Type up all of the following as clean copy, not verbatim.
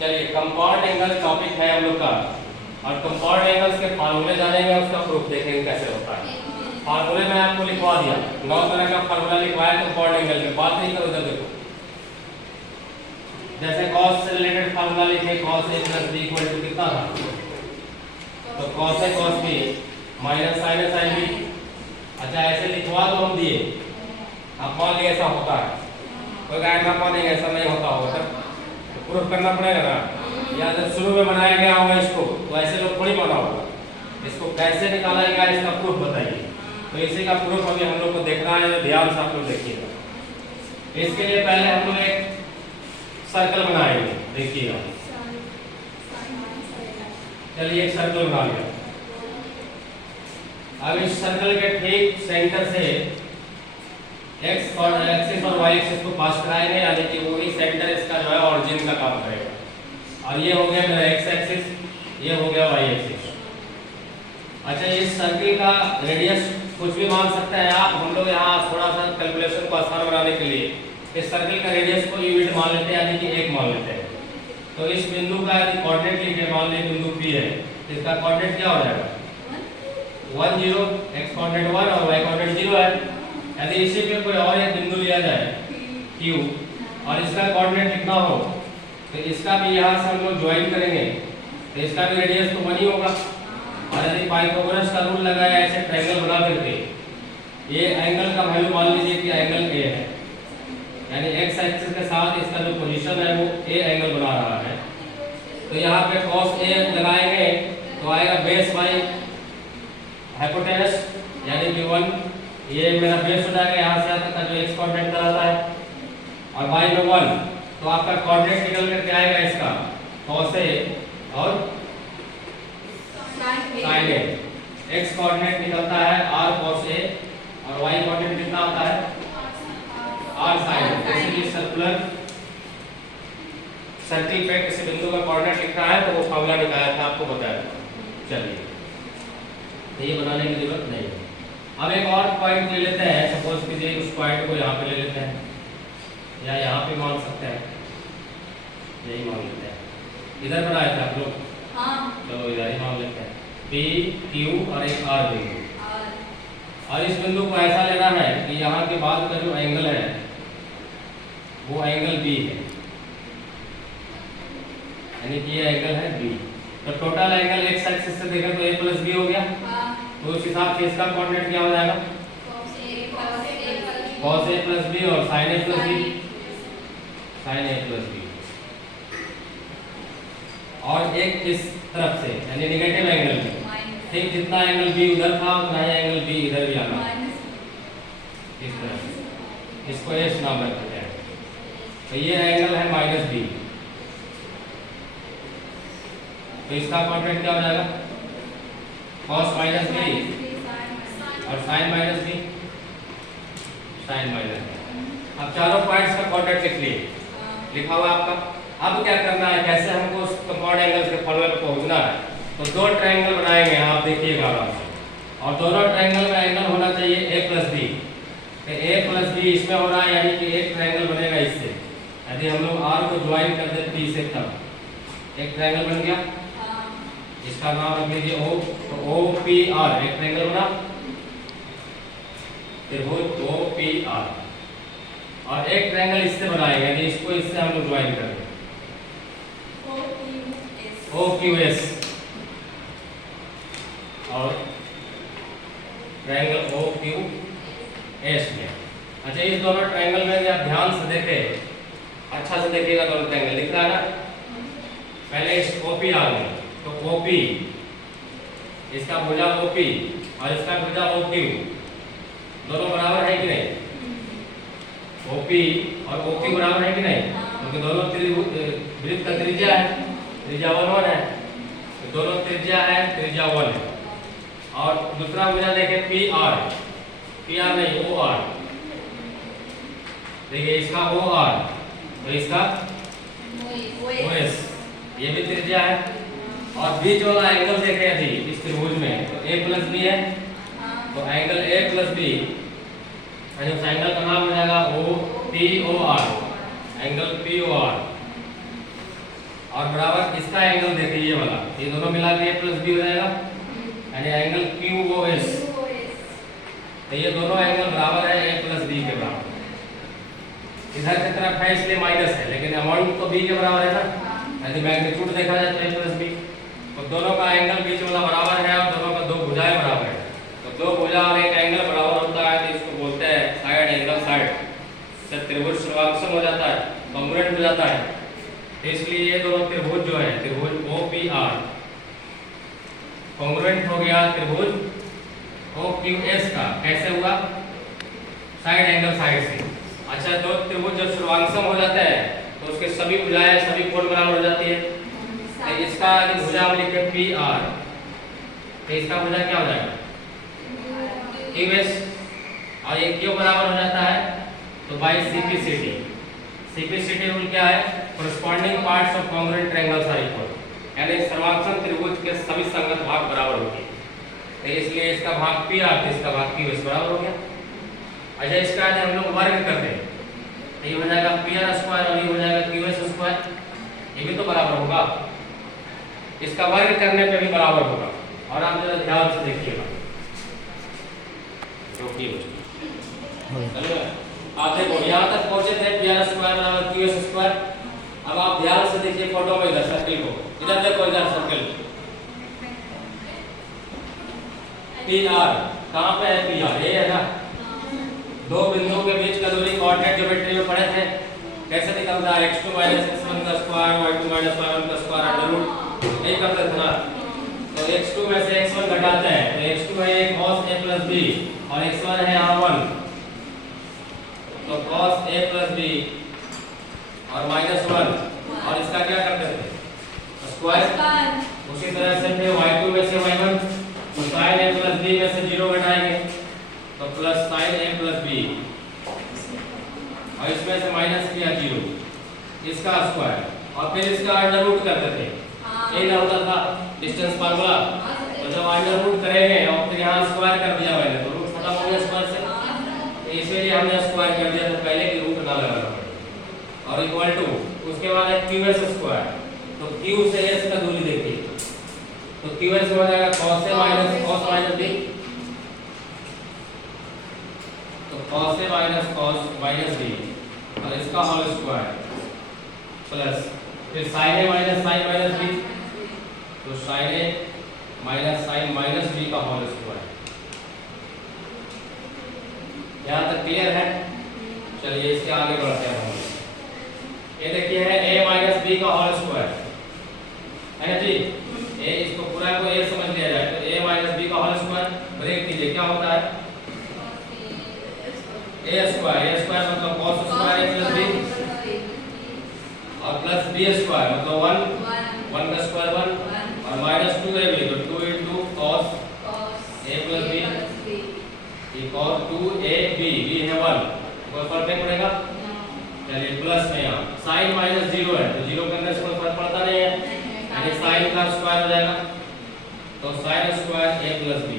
चलिए compound angle topic है हम लोग का, और कंपाउंड एंगल्स के फार्मूले जानेंगे, उसका प्रूफ देखेंगे कैसे होता है। फार्मूले में आपको लिखवा दिया, 9 तरह का फार्मूला लिखवाया कंपाउंड एंगल के। बात नहीं करो, इधर देखो, जैसे cos से रिलेटेड फार्मूला लिखे, cos a plus b equal to कितना था, तो cos a cos b minus sin a sin b। अच्छा ऐसे लिखवा दो हम दिए, आप मान लिया ऐसा होता है, कोई गाइड ना मानेंगे ऐसा नहीं होता होगा, तब प्रूफ करना पड़ेगा ना। या जब शुरू में बनाया गया होगा इसको, तो ऐसे लोग थोड़ी माना होगा, इसको कैसे निकाला गया इसका प्रूफ बताइए। तो इसी का प्रूफ अभी हम लोग को देखना है, तो ध्यान से आप लोग देखिएगा। इसके लिए पहले हम लोग एक सर्कल बनाएंगे, देखिएगा। चलिए एक सर्कल बना लिया। अब इस सर्कल के ठीक सेंटर से एक्स और एक्सिस और वाई एक्सिस को पास कराएंगे, यानी कि वो ही सेंटर इसका जो है ऑरिजिन का काम करेगा। और ये हो गया मेरा एक्स एक्सिस, ये हो गया वाई एक्सिस। अच्छा इस सर्कल का रेडियस कुछ भी मान सकते हैं आप, हम लोग यहाँ थोड़ा सा कैलकुलेशन को आसान बनाने के लिए इस सर्कल का रेडियस को यूनिट मान लेते हैं, यानी कि 1 मान लेते हैं। तो इस बिंदु का यदि कोऑर्डिनेट लिखे, मान लीजिए बिंदु P है, इसका कोऑर्डिनेट क्या हो जाएगा 1 0, x कोऑर्डिनेट 1 और y कोऑर्डिनेट 0 है। यदि इसी पे कोई और एक बिंदु लिया जाए Q और इसका कोऑर्डिनेट लिखना हो, तो इसका भी यहाँ से हम लोग ज्वाइन करेंगे, तो इसका भी रेडियस तो 1 ही होगा। और यदि पाइथागोरस का रूल लगाया ऐसे ट्रायंगल बना करके, ये एंगल का वैल्यू मान लीजिए कि एंगल A है, यानी x एक्सिस के साथ इसका जो पोजीशन है वो A एंगल बना रहा है। तो यहाँ पे cos A लगाएंगे तो आएगा बेस बाई हाइपोटेनस, यानी कि 1, ये मेरा बेस हो जाएगा यहाँ से यहाँ तक का जो x कोऑर्डिनेट कराता है, और y में 1, तो आपका कोऑर्डिनेट निकल करके आएगा इसका cos A और sin A। x कोऑर्डिनेट निकलता है r cos A और y कोऑर्डिनेट कितना आता है r sin A। इसलिए सर्कुलर सर्कल पे किसी बिंदु का कोऑर्डिनेट लिखना है तो वो फार्मूला निकाला था, आपको बताया था। चलिए तो ये बनाने की जरूरत नहीं है। अब एक और पॉइंट ले लेते हैं, सपोज कीजिए उस पॉइंट को यहाँ पे ले लेते हैं, या यहाँ पे मान सकते हैं, यही मान लेते हैं। इधर बनाए थे आप लोग, चलो इधर ही मान लेते हैं, P Q और एक R बिंदु। और इस बिंदु को ऐसा लेना है कि यहाँ के बाद का जो एंगल है वो एंगल B है, यानी कि ये एंगल है B। तो टोटल एंगल एक्स एक्सिस से देखें तो A प्लस B हो गया। तो उस हिसाब से इसका कोऑर्डिनेट क्या हो जाएगा cos A प्लस B और sin A plus B, sin A plus B। और एक इस तरफ से यानी नेगेटिव एंगल में, ठीक जितना एंगल B उधर था उतना ही एंगल B इधर भी आना, इस तरह से इसको S नाम रखते हैं। तो ये एंगल है -B, तो इसका कोऑर्डिनेट क्या हो जाएगा cos माइनस B और sin minus B, sin minus B। अब चारों पॉइंट्स का कोऑर्डिनेट लिख लिए, लिखा हुआ आपका। अब क्या करना है, कैसे हमको उस कंपाउंड एंगल्स के फॉर्मूले पे पहुंचना है। तो 2 ट्रायंगल बनाएंगे, आप देखिएगा आराम से, और दोनों ट्रायंगल में एंगल होना चाहिए A प्लस B। तो A प्लस B इसमें हो रहा है, यानी कि एक ट्रायंगल बनेगा इससे। यदि हम लोग R को ज्वाइन कर दें P से, तब एक ट्रायंगल बन गया, इसका नाम रख लीजिए O। तो OPR एक ट्रायंगल बना, त्रिभुज OPR। और एक ट्रायंगल इससे बनाएंगे, यानी इसको इससे हम लोग ज्वाइन करेंगे OQS, और ट्रायंगल OQS में। अच्छा इस दोनों ट्रायंगल में आप ध्यान से देखें, अच्छा से देखिएगा, दोनों ट्रायंगल दिख रहा है ना। पहले इस OPR में, तो OP इसका भुजा OP और इसका भुजा OQ, दोनों बराबर है कि नहीं, OP और OQ बराबर है कि नहीं, क्योंकि दोनों वृत्त का त्रिज्या है, त्रिज्या 1 है, तो दोनों त्रिज्या है, त्रिज्या 1 है। और दूसरा भुजा देखें PR, PR नहीं OR, देखिए इसका OR, तो इसका OS, ये भी त्रिज्या है। और बीच वाला एंगल देखें यदि इस त्रिभुज में, तो A प्लस B है, तो एंगल A प्लस B, उस एंगल का नाम हो जाएगा OPOR, एंगल POR। और बराबर इसका एंगल देखिए ये वाला, ये दोनों मिला के a प्लस बी हो जाएगा, यानी एंगल QOS। तो ये दोनों एंगल बराबर है a प्लस बी के बराबर। इधर की तरफ है इसलिए माइनस है, लेकिन अमाउंट तो b के बराबर है ना, यदि मैग्नीट्यूड देखा जाए तो a प्लस बी। तो दोनों का एंगल बीच वाला बराबर है और दोनों का दो भुजाएं बराबर है। तो दो भुजा और एक एंगल बराबर होता है तो इसको बोलते हैं साइड एंगल साइड। जब त्रिभुज सर्वांगसम हो जाता है, कॉन्ग्रुएंट हो जाता है, तो इसलिए ये दोनों त्रिभुज जो है त्रिभुज OPR कॉन्ग्रुएंट हो गया त्रिभुज OQS का। कैसे हुआ? साइड एंगल साइड से। अच्छा, दो त्रिभुज जब सर्वांगसम हो जाता है तो उसके सभी भुजाएं सभी कोण बराबर हो जाती है। तो इसका यदि भुजा हम लिखे PR, तो इसका भुजा क्या हो जाएगा? QS। और ये क्यों बराबर हो जाता है? तो बाय CPCT। CPCT रूल क्या है? corresponding parts of congruent triangles are equal, यानी सर्वांगसम त्रिभुज के सभी संगत भाग बराबर होंगे। तो इसलिए इसका भाग PR तो इसका भाग QS बराबर हो गया। अच्छा, इसका यदि हम लोग वर्ग करते हैं तो ये हो जाएगा PR स्क्वायर और ये हो जाएगा QS स्क्वायर, ये भी तो बराबर होगा। इसका वर्ग करने पे भी बराबर होगा। और आप जरा ध्यान से देखिएगा, चलो आप देखो यहाँ तक पहुंचे थे PR स्क्वायर बराबर QS स्क्वायर। अब आप ध्यान से देखिए फोटो में, इधर सर्किल को, इधर देखो, इधर सर्किल PR कहाँ पे है? PR ये है ना। दो बिंदुओं के बीच का दूरी कोऑर्डिनेट ज्योमेट्री में पढ़े थे, कैसे निकलता है? x2 - x1 का स्क्वायर y2 - y1 का स्क्वायर अंडर रूट, यही करते थे ना। तो x2 में से x1 घटाते हैं तो x2 है cos a प्लस b और x1 है यहाँ 1, तो cos a प्लस b और -1, और इसका क्या करते थे? स्क्वायर। उसी तरह से फिर y2 में से y1, तो sin a प्लस b में से 0 घटाएंगे तो plus sin a plus b, और इसमें से माइनस किया 0, इसका स्क्वायर, और फिर इसका अंडर रूट करते थे। ये ना होता था डिस्टेंस फार्मूला, तो जब अंडर रूट करेंगे और फिर यहाँ स्क्वायर कर दिया मैंने तो रूट खत्म हो गया स्क्वायर से, तो इसीलिए हमने स्क्वायर कर दिया था पहले कि रूट ना लगाना पड़े। और इक्वल टू उसके बाद है QS स्क्वायर, तो Q से S का दूरी देखिए, तो QS हो जाएगा cos A minus cos minus B, तो cos A minus cos minus B और इसका होल स्क्वायर प्लस फिर sin A minus sin minus B, तो sin A minus sin minus B का होल स्क्वायर। यहाँ तक क्लियर है? चलिए इसके आगे बढ़ते हैं। ये देखिए है a माइनस b का होल स्क्वायर है ना जी। ए इसको पूरा को a समझ लिया जाए तो a माइनस b का होल स्क्वायर, ब्रेक कीजिए क्या होता है? a स्क्वायर मतलब cos square a plus b और प्लस b स्क्वायर मतलब 1 का स्क्वायर 1 और माइनस 2ab तो 2 into cos a plus b, ये cos 2ab b है 1, कोई फर्क नहीं पड़ेगा। चलिए प्लस है यहाँ साइन माइनस 0 है तो 0 के अंदर से कोई फर्क पड़ता नहीं है, यानी साइन का स्क्वायर हो जाएगा, तो sine square a plus b।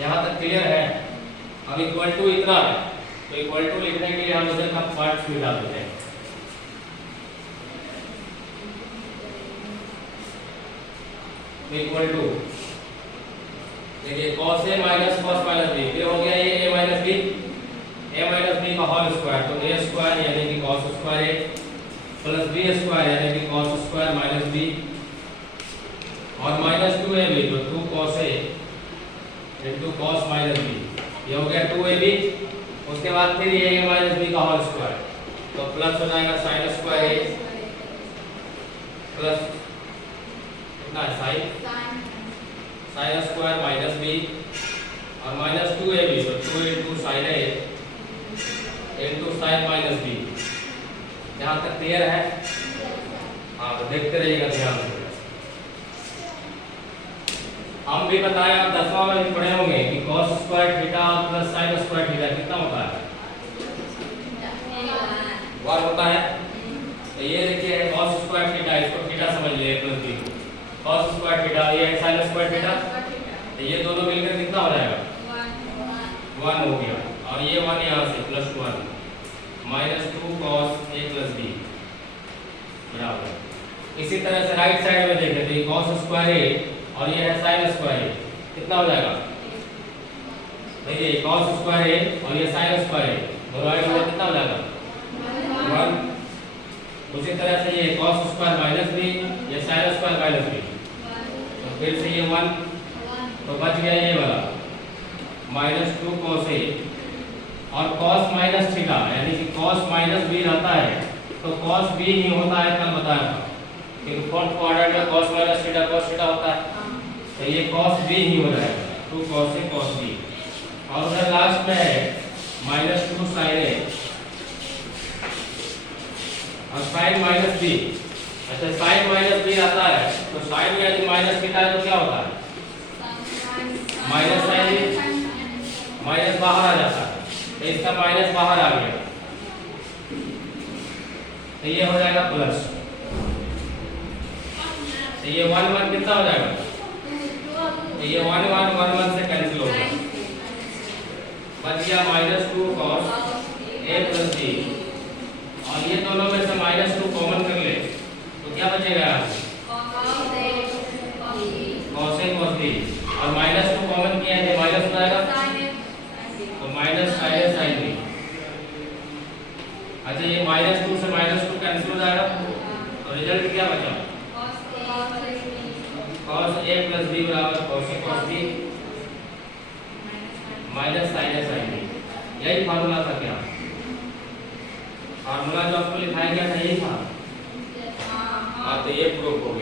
यहाँ तक क्लियर है? अब इक्वल टू इतना है, तो इक्वल टू लिखने के लिए हम इधर का पार्ट्स मिटा देते हैं। तो इक्वल टू देखिए cos a minus cos minus b, फिर हो गया ये a minus b, a minus b का होल स्क्वायर, तो a स्क्वायर यानी कि cos square a plus b square यानी कि cos स्क्वायर माइनस b और माइनस 2ab तो 2 cos a into cos minus b, ये हो गया 2ab। उसके बाद फिर ये a माइनस b का होल स्क्वायर, तो प्लस हो जाएगा sin स्क्वायर a प्लस कितना है sin स्क्वायर माइनस b और माइनस 2ab तो 2 into sin a into sin minus b। यहाँ तक क्लियर है? हाँ, तो देखते रहिएगा ध्यान से। हम भी बताया, आप 10वां में भी पढ़े होंगे कि cos square theta plus sin square theta कितना होता है? 1 होता है। तो ये देखिए cos स्क्वायर थीटा, इसको थीटा समझ लिए plus b, cos square theta ये है sin स्क्वायर थीटा, तो ये दोनों मिलकर कितना हो जाएगा? 1 हो गया, और ये 1 यहाँ से plus 1 minus 2 cos a plus b, बराबर। इसी तरह से राइट साइड में देखें तो ये cos स्क्वायर ए और ये है sin स्क्वायर ए, कितना हो जाएगा? देखिए cos स्क्वायर ए और ये sin स्क्वायर ए, दोनों ऐड हुआ कितना हो जाएगा? 1। उसी तरह से ये cos स्क्वायर माइनस बी, ये sin स्क्वायर माइनस बी, तो फिर से ये 1, तो बच गया ये वाला -2 cos ए और cos माइनस थीटा, यानी कि cos माइनस बी रहता है तो cos बी ही होता है, कल बताया था, क्योंकि फोर्थ क्वाड्रेंट में cos minus theta cos theta होता है, तो ये cos बी ही हो जाएगा, 2 cos ए cos बी। और उधर लास्ट में है -2 sin ए और sin माइनस बी। अच्छा sin माइनस बी आता है तो sin में यदि माइनस थीटा है तो क्या होता है? माइनस sin बी, माइनस बाहर आ जाता है, तो इसका माइनस बाहर आ गया, तो ये हो जाएगा प्लस, तो ये 1 1 कितना हो जाएगा? तो ये 1 1 1 1 से कैंसिल हो गया, बच गया -2 cos a प्लस b, और ये दोनों में से -2 कॉमन कर ले तो क्या बचेगा? cos a cos b, और -2 कॉमन किया है माइनस हो जाएगा, तो minus sin a sin b। अच्छा ये -2 से -2 कैंसिल हो जाएगा, तो रिजल्ट क्या बचा? cos a प्लस b बराबर cos a cos b minus sin a sin b। यही फार्मूला था क्या? फार्मूला जो आपको लिखाया गया था यही था। हाँ तो ये प्रूफ हो